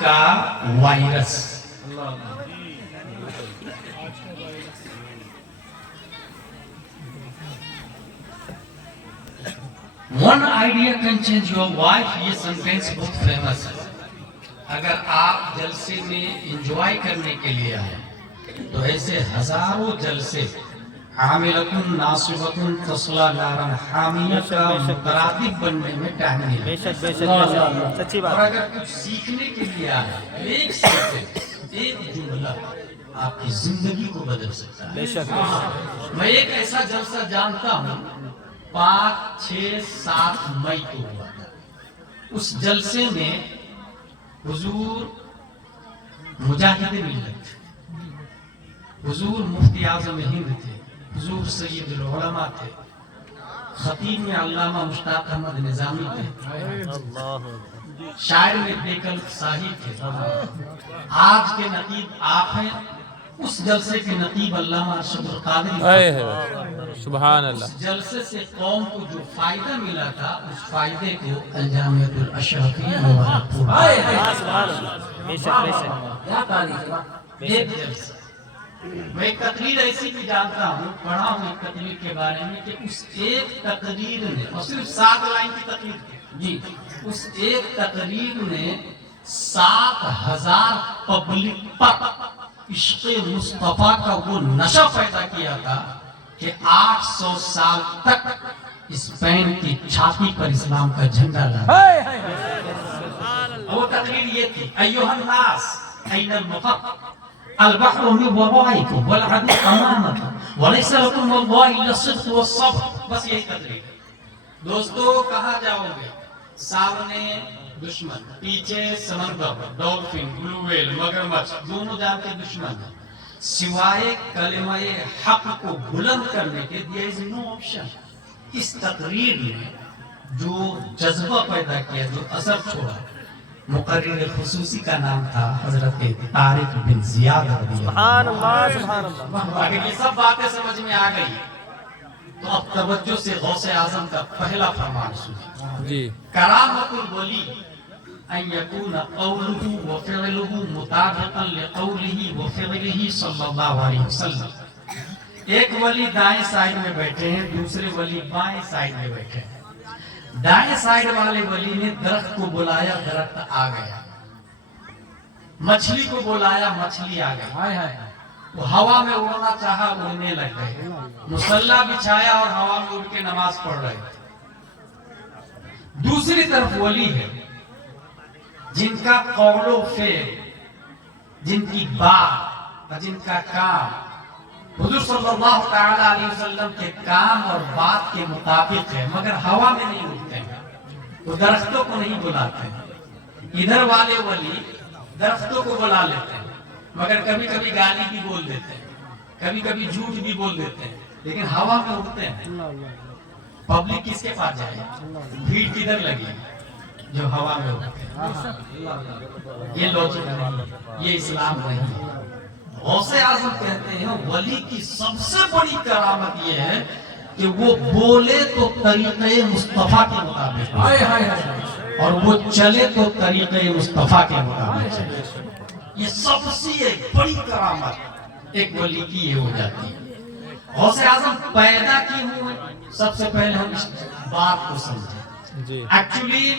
کا virus. One idea can change your life. یہ sentence بہت فیمس ہے. اگر آپ جلسے میں انجوائے کرنے کے لیے آئے تو ایسے ہزاروں جلسے عاملۃ ناصبۃ تصلی نارا حامیہ کا مترادف بننے میں ٹائم نہیں لگتا. سچی بات. اور اگر کچھ سیکھنے کے لیے آئے ایک سینٹینس ایک جملہ آپ کی زندگی کو بدل سکتا ہے. میں ایک ایسا جلسہ جانتا ہوں 5, 6, 7 مئی کو ہوا تھا. اس جلسے میں حضور مجاہد ملت تھے, حضور مفتی اعظم ہند تھے, حضور سید العلماء تھے, خطیب میں علامہ مشتاق احمد نظامی تھے, شاعر میں بیکل صاحب تھے. آج کے نقیب آپ ہیں, اس جلسے کے نقیب علامہ ارشد القادری. سبحان اللہ. اس جلسے سے قوم کو جو فائدہ ملا تھا اس فائدے کو الجامعۃ الاشرفیہ مبارک پور. ایک جلسہ. میں ایک تقریر ایسی بھی جانتا ہوں, پڑھا ہوں ایک تقریر کے بارے میں کہ اس ایک تقریر نے, اور صرف 7 لائن کی تقریر تھی جی, اس ایک تقریر نے 7,000 پبلک پر عشق مصطفیٰ کا وہ نشہ پیدا کیا تھا کہ 800 سال تک اسپین کی چھاتی پر اسلام کا جھنڈا لگا. وہ تقریر یہ تھی, ایھا الناس این المفر البحر من ورائکم والعدو امامکم وليس لكم والله الا الصدق والصبر. بس یہی تقریر ہے. دوستو کہاں جاؤ گے؟ سامنے دشمن, پیچھے سمندر, ڈولفن, بلو ویل, مگرمچھ, دونوں جان کے دشمن ہیں. سوائے کلمہ حق کو بلند کرنے کے there is no option. اس تقریر نے جو جذبہ پیدا کیا, جو اثر چھوڑا, مقرر خصوصی کا نام تھا حضرت طارق بن زیاد رضی اللہ. سبحان اللہ, سبحان اللہ. اگر یہ سب باتیں سمجھ میں آ گئی تو اب توجہ سے غوث اعظم کا پہلا فرمان سنیں. جی. کرامت الولی ان یکون قولہ وفعلہ مطابقا لقولہ وفعلہ صلی اللہ علیہ وسلم. ایک ولی دائیں سائڈ میں بیٹھے ہیں, دوسرے ولی بائیں سائڈ میں بیٹھے ہیں. دائیں سائڈ والے ولی نے درخت کو بلایا, درخت آ گیا. مچھلی کو بلایا, مچھلی آ گئی. وہ ہوا میں اڑنا چاہا, اڑنے لگ گئے. مصلی بچھایا اور ہوا میں اڑ کے نماز پڑھ رہے تھے. دوسری طرف ولی ہے جن کا قول و فعل, جن کی بات اور جن کا کام حضور صلی اللہ تعالی علیہ وسلم کے کام اور بات کے مطابق ہے, مگر ہوا میں نہیں اڑتے ہیں, وہ درختوں کو نہیں بلاتے ہیں. ادھر والے ولی درختوں کو بلا لیتے ہیں, مگر کبھی کبھی گالی بھی بول دیتے ہیں, کبھی کبھی جھوٹ بھی بول دیتے ہیں, لیکن ہوا میں اڑتے ہیں. پبلک کس کے پاس جائے, بھیڑ کدھر لگی جو ہوا میں اڑتے ہیں. یہ لوجک نہیں, یہ اسلام نہیں. غوث اعظم کہتے ہیں ولی کی سب سے بڑی کرامت یہ ہے کہ وہ بولے تو طریقے مصطفیٰ کے مطابق, اور وہ چلے تو طریقے مصطفیٰ کے مطابق چلے. یہ سب سے ایک بڑی کرامت ایک ولی کی یہ ہو جاتی ہے. غوث اعظم پیدا کی ہوئے, سب سے پہلے ہم اس بات کو سمجھیں. ایکچولی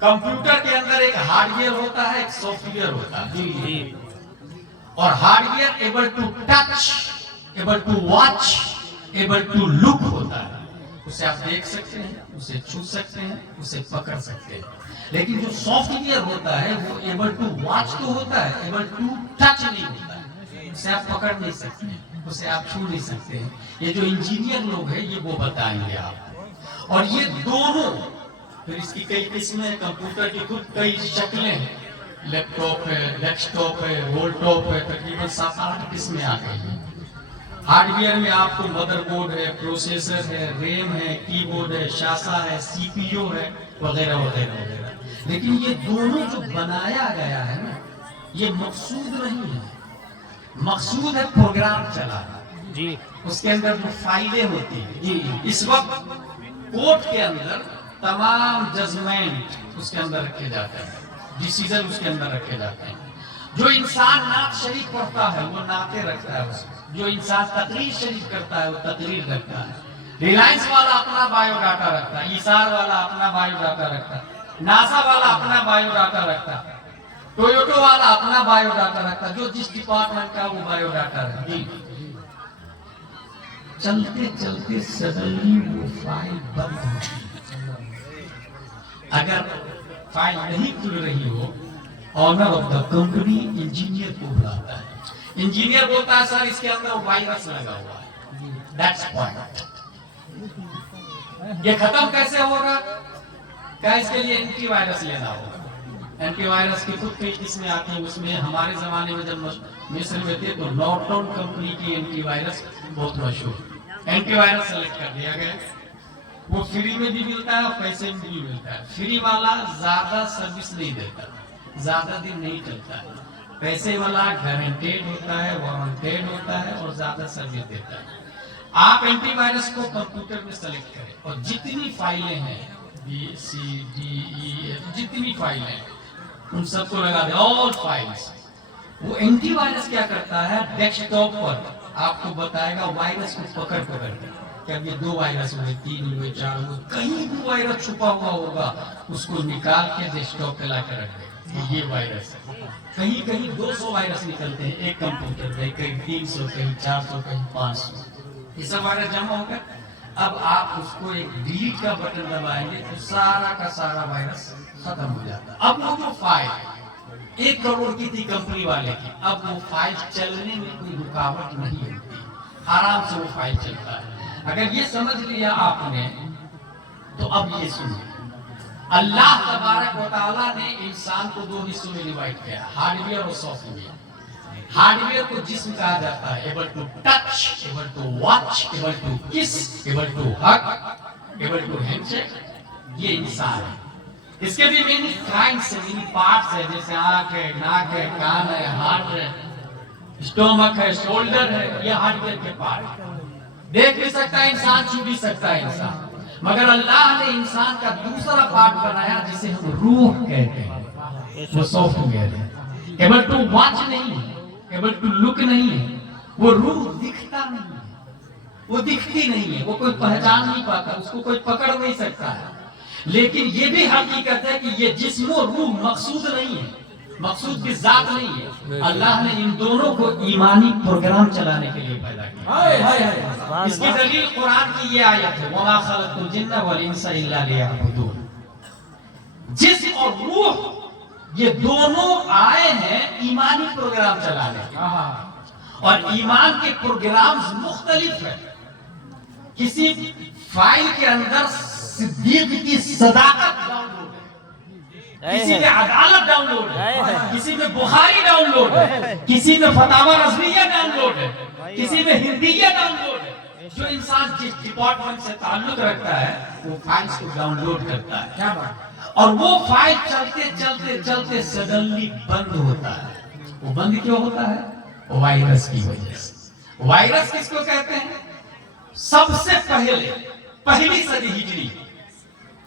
کمپیوٹر کے اندر ایک ہارڈ ویئر ہوتا ہے, ایک سافٹ ویئر ہوتا ہے. اور hardware able to touch, able to watch, able to look ہوتا ہے. اسے آپ دیکھ سکتے ہیں, اسے چھو سکتے ہیں, اسے پکڑ سکتے ہیں. لیکن جو سافٹ ویئر ہوتا ہے وہ ایبل ٹو واچ تو ہوتا ہے, ایبل ٹو ٹچ نہیں ہوتا ہے. اسے آپ پکڑ نہیں سکتے ہیں, اسے آپ چھو نہیں سکتے ہیں. یہ جو انجینئر لوگ ہیں یہ وہ بتائیں گے آپ. اور یہ دونوں, پھر اس کی کئی قسمیں ہیں, کمپیوٹر کی خود کئی شکلیں ہیں, لیپ ٹاپ ہے, ڈیسک ٹاپ ہے, رول ٹاپ ہے, تقریباً 7-8 قسمیں آ گئی ہیں. ہارڈ ویئر میں آپ کو مدر بورڈ ہے, پروسیسر ہے, ریم ہے, کی بورڈ ہے, شاسا ہے, سی پی او ہے, وغیرہ وغیرہ وغیرہ. لیکن یہ دونوں جو بنایا گیا ہے نا, یہ مقصود نہیں ہے. مقصود ہے پروگرام چلانا. اس کے اندر جو فائلیں ہوتی ہیں, اس وقت کوڈ کے اندر تمام ججمنٹ اس کے اندر رکھے جاتے ہیں، ڈیسیزن اس کے اندر رکھے جاتے ہیں۔ جو انسان نعت شریف پڑھتا ہے وہ نعتیں رکھتا ہے اس میں، جو انسان تقریر شریف کرتا ہے وہ تقریر رکھتا ہے۔ ریلائنس والا اپنا بایو ڈاٹا رکھتا ہے، ایثار والا اپنا بایو ڈاٹا رکھتا ہے، ناسا والا اپنا بایو ڈاٹا رکھتا ہے، ٹویوٹو والا اپنا بایو ڈاٹا رکھتا ہے، جو جس ڈپارٹمنٹ کا وہ بایو ڈاٹا رکھتا ہے۔ چلتے چلتے سڈنلی وہ فائل بند ہوتی ہے۔ اگر فائل نہیں کھل رہی ہو، owner of the company engineer کو بلاتا ہے، انجینئر بولتا ہے سر اس کے اندر وائرس لگا ہوا ہے، دیٹس پوائنٹ۔ یہ ختم کیسے ہوگا؟ کیا اس کے لیے اینٹی وائرس لینا ہوگا۔ اینٹی وائرس کی خود کئی قسمیں آتی ہیں، اس میں ہمارے زمانے میں جب مصر میں تھے تو نارٹون کمپنی کی اینٹی وائرس بہت مشہور، اینٹی وائرس سلیکٹ کر دیا گیا۔ وہ فری میں بھی ملتا ہے اور پیسے میں بھی ملتا ہے۔ فری والا زیادہ سروس نہیں دیتا، زیادہ دن نہیں چلتا ہے، پیسے والا گارنٹیڈ ہوتا ہے، وارنٹیڈ ہوتا ہے اور زیادہ سروس دیتا ہے۔ آپ اینٹی وائرس کو کمپیوٹر میں سلیکٹ کریں اور جتنی فائلیں ہیں B C D E F, جتنی فائلیں ہیں ان سب کو لگا دیں، آل فائلز۔ وہ اینٹی وائرس کیا کرتا ہے، ڈیسک ٹاپ پر آپ کو بتائے گا وائرس کو پکڑ کے کہ اب یہ 2 وائرس ہوئے، 3 ہوئے، 4 ہوئے، کہیں بھی وائرس چھپا ہوا ہوگا اس کو نکال کے ڈیسک ٹاپ پہ لا کے رکھ دیں، یہ وائرس ہے۔ کہیں کہیں 200 وائرس نکلتے ہیں ایک کمپیوٹر میں، کہیں 300، کہیں 400، کہیں 500، یہ سب وائرس جمع ہو کر اب آپ اس کو ایک ڈیلیٹ کا بٹن دبائیں گے تو سارا کا سارا وائرس ختم ہو جاتا ہے۔ اب وہ جو فائل 1 کروڑ کی تھی کمپنی والے کی، اب وہ فائل چلنے میں کوئی رکاوٹ نہیں ہوتی، آرام سے وہ فائل چلتا ہے۔ اگر یہ سمجھ لیا آپ نے تو اب یہ سنیے، اللہ تبارک و تعالیٰ نے انسان کو 2 حصوں میں ڈیوائڈ کیا، ہارڈ ویئر اور سافٹ ویئر۔ ہارڈ ویئر کو جسم کہا جاتا ہے، able to touch, able to watch, able to kiss, able to hug, able to handshake, یہ انسان ہے۔ اس کے بھی مینی کائنڈس ہیں، مینی پارٹس ہیں، جیسے آنکھ ہے، ناک ہے، کان ہے، ہارٹ ہے، اسٹومک ہے، شولڈر ہے، یہ ہارڈ ویئر کے پارٹ ہیں۔ دیکھ بھی سکتا ہے انسان، چھو بھی سکتا ہے انسان، مگر اللہ نے انسان کا دوسرا پارٹ بنایا جسے ہم روح کہتے ہیں، وہ سافٹ ویئر ہے۔ ایبل ٹو واچ نہیں ہے، ایبل ٹو لک نہیں ہے، وہ روح دکھتا نہیں ہے، وہ دکھتی نہیں ہے، وہ کوئی پہچان نہیں پاتا، اس کو کوئی پکڑ نہیں سکتا ہے۔ لیکن یہ بھی حقیقت ہے کہ یہ جسم و روح مقصود نہیں ہے، مقصود کی ذات نہیں ہے۔ اللہ نے ان دونوں کو ایمانی پروگرام چلانے کے لیے پیدا کیا۔ اس کی دلیل قرآن کی یہ آیت ہے، وَمَا خَلَقْتُ الْجِنَّ وَالْإِنسَ إِلَّا لِيَعْبُدُونِ۔ جسم اور روح یہ دونوں آئے ہیں ایمانی پروگرام چلانے کے، اور ایمان کے پروگرامز مختلف ہیں۔ کسی فائل کے اندر صدیق کی صداقت ڈاؤن لوڈ ہے، کسی میں عدالت ڈاؤن لوڈ ہے، کسی میں بخاری ڈاؤن لوڈ ہے، کسی میں فتاوی رضویہ ڈاؤن لوڈ ہے، کسی میں ہندیہ ڈاؤن لوڈ ہے۔ جو انسان جس ڈپارٹمنٹ سے تعلق رکھتا ہے وہ فائلز کو ڈاؤن لوڈ کرتا ہے، کیا بات، اور وہ فائل چلتے چلتے چلتے سڈنلی بند ہوتا ہے۔ وہ بند کیوں ہوتا ہے؟ وائرس کی وجہ سے۔ وائرس کس کو کہتے ہیں؟ سب سے پہلی صدی ہجری،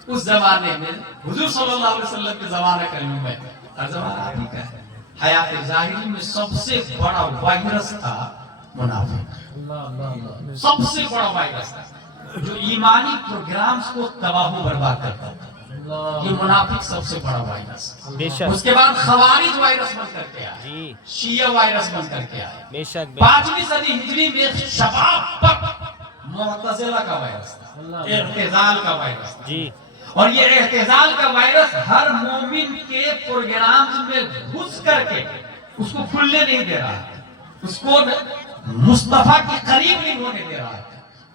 اس زمانے میں حضور صلی اللہ علیہ وسلم کے زمانہ کریم میں، ہر زمانہ آپ ہی کا ہے، حیات ظاہری میں سب سے بڑا وائرس تھا منافق، سب سے بڑا وائرس تھا جو ایمانی پروگرامز کو تباہ و برباد کرتا تھا۔ یہ منافق سب سے بڑا وائرس۔ اس کے بعد خوارج وائرس بن کر کے آئے، شیعہ وائرس بن کر کے آئے۔ 5ویں صدی ہجری میں شباب پر معتزلہ کا وائرس تھا، اعتزال کا وائرس تھا، اور یہ اعتزال کا وائرس ہر مومن کے پروگرامز میں گھس کر کے اس کو کھلنے نہیں دے رہا ہے، اس کو مصطفیٰ کے قریب نہیں ہونے دے رہا تھا،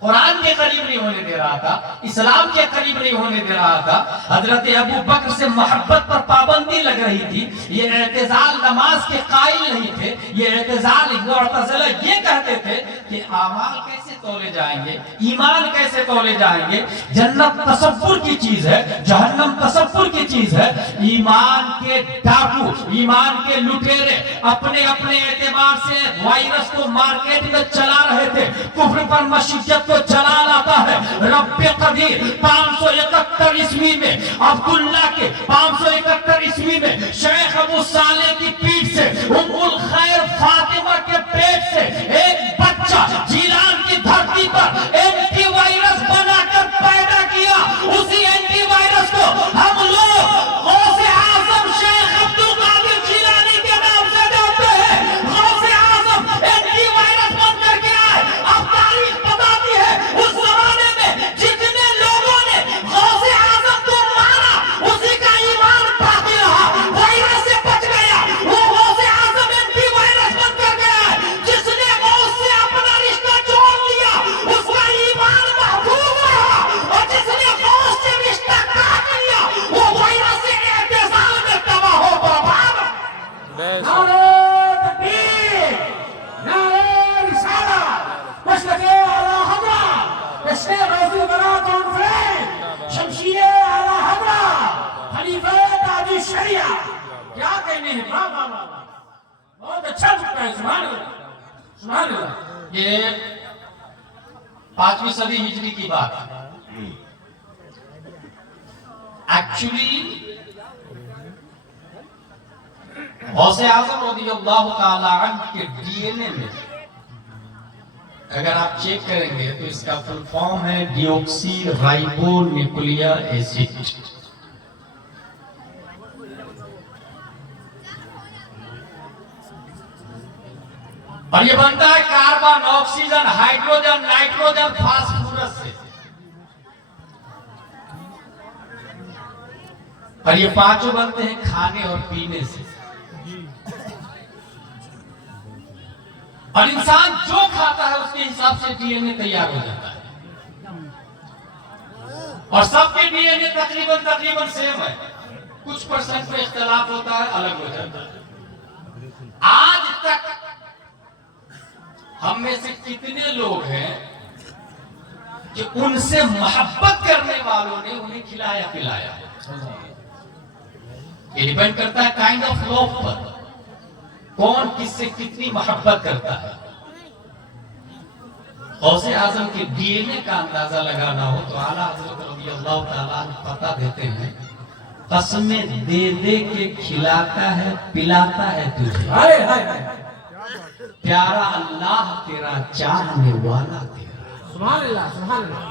قرآن کے قریب نہیں ہونے دے رہا تھا، اسلام کے قریب نہیں ہونے دے رہا تھا۔ حضرت ابو بکر سے محبت پر پابندی لگ رہی تھی، یہ اعتزال نماز کے قائل نہیں تھے، یہ اعتزال معتزلہ یہ کہتے تھے کہ اعمال کیسے تولے جائیں گے؟ ایمان کیسے تولے جائیں گے؟ جنت تصور کی چیز ہے، جہنم تصور کی چیز ہے۔ ایمان کے ڈاکو، ایمان کے لٹیرے اپنے اپنے اعتبار سے وائرس کو مارکیٹ میں چلا رہے تھے، کفر پر مشیت کو چلا لاتا ہے۔ رب قدیر 571 عیسوی میں عبداللہ کے 571 عیسوی میں شیخ ابو صالح کی پیٹھ سے ام الخیر فاطمہ کے پیٹ سے ایک بچہ جیلان کی دھرتی پر اینٹی وائرس بنا کر پیدا کیا۔ اسی اینٹی وائرس کو ہم لوگ غوث اعظم شیخ عبدالقادر جیلانی کے نام سے جانتے ہیں۔ غوث اعظم اینٹی وائرس بن کر کے آئے۔ اب تاریخ بتاتی ہے اس زمانے میں جتنے لوگوں نے غوث اعظم کو مارا اسی کا ایمان باقی رہا، وائرس سے بچ گیا۔ وہ غوث اعظم اینٹی وائرس بن کر گیا ہے۔ جس نے غوث سے اپنا رشتہ جوڑ لیا اس کا ایمان محفوظ رہا، اور جس نے غوث سے رشتہ کاٹ لیا وہ وائرس سے اعتزال میں تباہ و برباد۔ نعرہ تکبیر، نعرہ رسالت، مشرق اعلی حضرت، رشتے غوث الورا کانفرنس، شمشیر اعلی حضرت، خلیفہ تاج الشریعہ۔ کیا کہنے ہیں؟ واہ واہ واہ، بہت اچھا لگتا ہے، سبحان اللہ سبحان اللہ۔ یہ 5ویں صدی ہجری کی بات ہے۔ ایکچولی غوث اعظم رضی اللہ تعالی عنہ کے ڈی این اے میں اگر آپ چیک کریں گے تو اس کا فل فارم ہے ڈیوکسی رائبو نیوکلیا ایسڈ۔ اور یہ بنتا ہے carbon, oxygen, hydrogen, nitrogen, phosphorus سے۔ اور یہ پانچوں بنتے ہیں کھانے اور پینے سے۔ اور انسان جو کھاتا ہے اس کے حساب سے ڈی این اے تیار ہو جاتا ہے، اور سب کے ڈی این اے تقریباً سیم ہے، کچھ پرسنٹ میں اختلاف ہوتا ہے، الگ ہو جاتا ہے۔ آج تک ہم میں سے کتنے لوگ ہیں کہ ان سے محبت کرنے والوں نے انہیں کھلایا پلایا؟ یہ ڈیپینڈ کرتا ہے کائنڈ آف لو پر، کون کس سے کتنی محبت کرتا ہے۔ غوث اعظم کے ڈی این اے کا اندازہ لگانا ہو تو اعلیٰ حضرت رضی اللہ تعالیٰ عنہ پتہ دیتے ہیں، قسمیں دے دے کے کھلاتا ہے پلاتا ہے تجھے، پیارا اللہ تیرا چاہنے والا تیرا۔ سبحان اللہ سبحان اللہ۔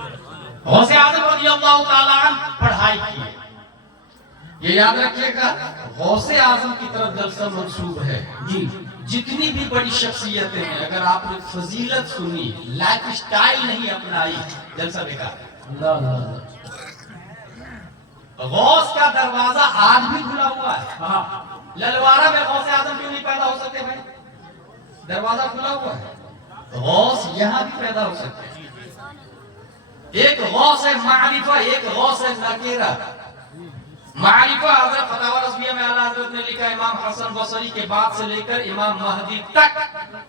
غوث اعظم رضی اللہ تعالیٰ عنہ پڑھائی کی، یہ یاد رکھیے گا غوث اعظم کی طرف جلسہ منسوب ہے جی۔ جتنی بھی بڑی شخصیتیں ہیں اگر آپ نے فضیلت سنی، لائف سٹائل نہیں اپنائی، جلسہ بیکار ہے۔ غوث کا دروازہ آج بھی کھلا ہوا ہے۔ للوارہ میں غوث اعظم کیوں نہیں پیدا ہو سکتے بھائی؟ دروازہ کھلا ہوا ہے، غوث یہاں بھی پیدا ہو سکتے ہیں۔ ایک غوث ہے معرفہ، ایک غوث ہے نکیرہ۔ معرفہ حضرت فتاوی رضویہ میں اعلیٰ حضرت نے لکھا امام حسن بصری کے بعد سے لے کر امام مہدی تک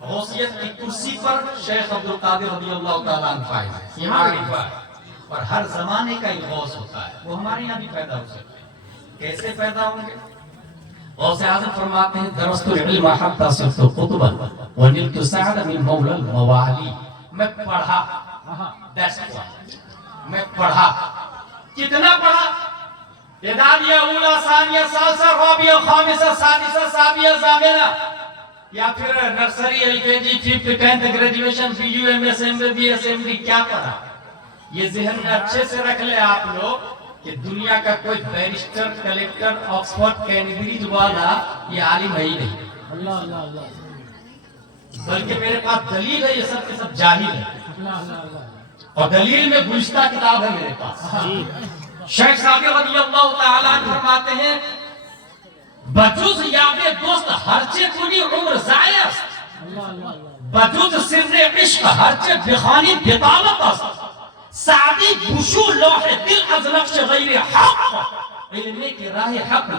غوثیت کی کرسی پر شیخ عبدالقادر رضی اللہ تعالیٰ عنہ فائز ہے، یہ معرفہ ہے۔ اور ہر زمانے کا ایک غوث ہوتا ہے، وہ ہمارے یہاں بھی پیدا ہو سکتے ہیں۔ کیسے پیدا ہوں گے؟ غوث اعظم فرماتے ہیں درست العلم حتی صرت قطبا ونلت سعد من مولا الموالی۔ میں پڑھا، میں پڑھا، کتنا پڑھا؟ ابتدائیہ، اولا، ثانیہ، ثالثہ، رابعہ، خامسہ، سادسہ، سابعہ، ثامنہ، یا پھر nursery, L K G, 5th 10th graduation, P U, M S, M B S, M D, کیا پڑھا؟ یہ ذہن میں اچھے سے رکھ لیں آپ لوگ کہ دنیا کا کوئی بیرسٹر، کلیکٹر، آکسفورڈ، کیمبرج والا یہ عالم ہے ہی نہیں، بلکہ میرے پاس دلیل ہے، یہ سب کے سب جاہل ہے، اور دلیل میں گزشتہ کتاب ہے میرے پاس۔ شیخ صادق رضی اللہ تعالیٰ عنہ فرماتے ہیں بجز یاد دوست ہرچے کنی عمر ضائع است، بجز سر عشق ہرچے بخانی بطالت است، سعدی گشو لوح دل از نقش غیر حق، علمے کی راہ حق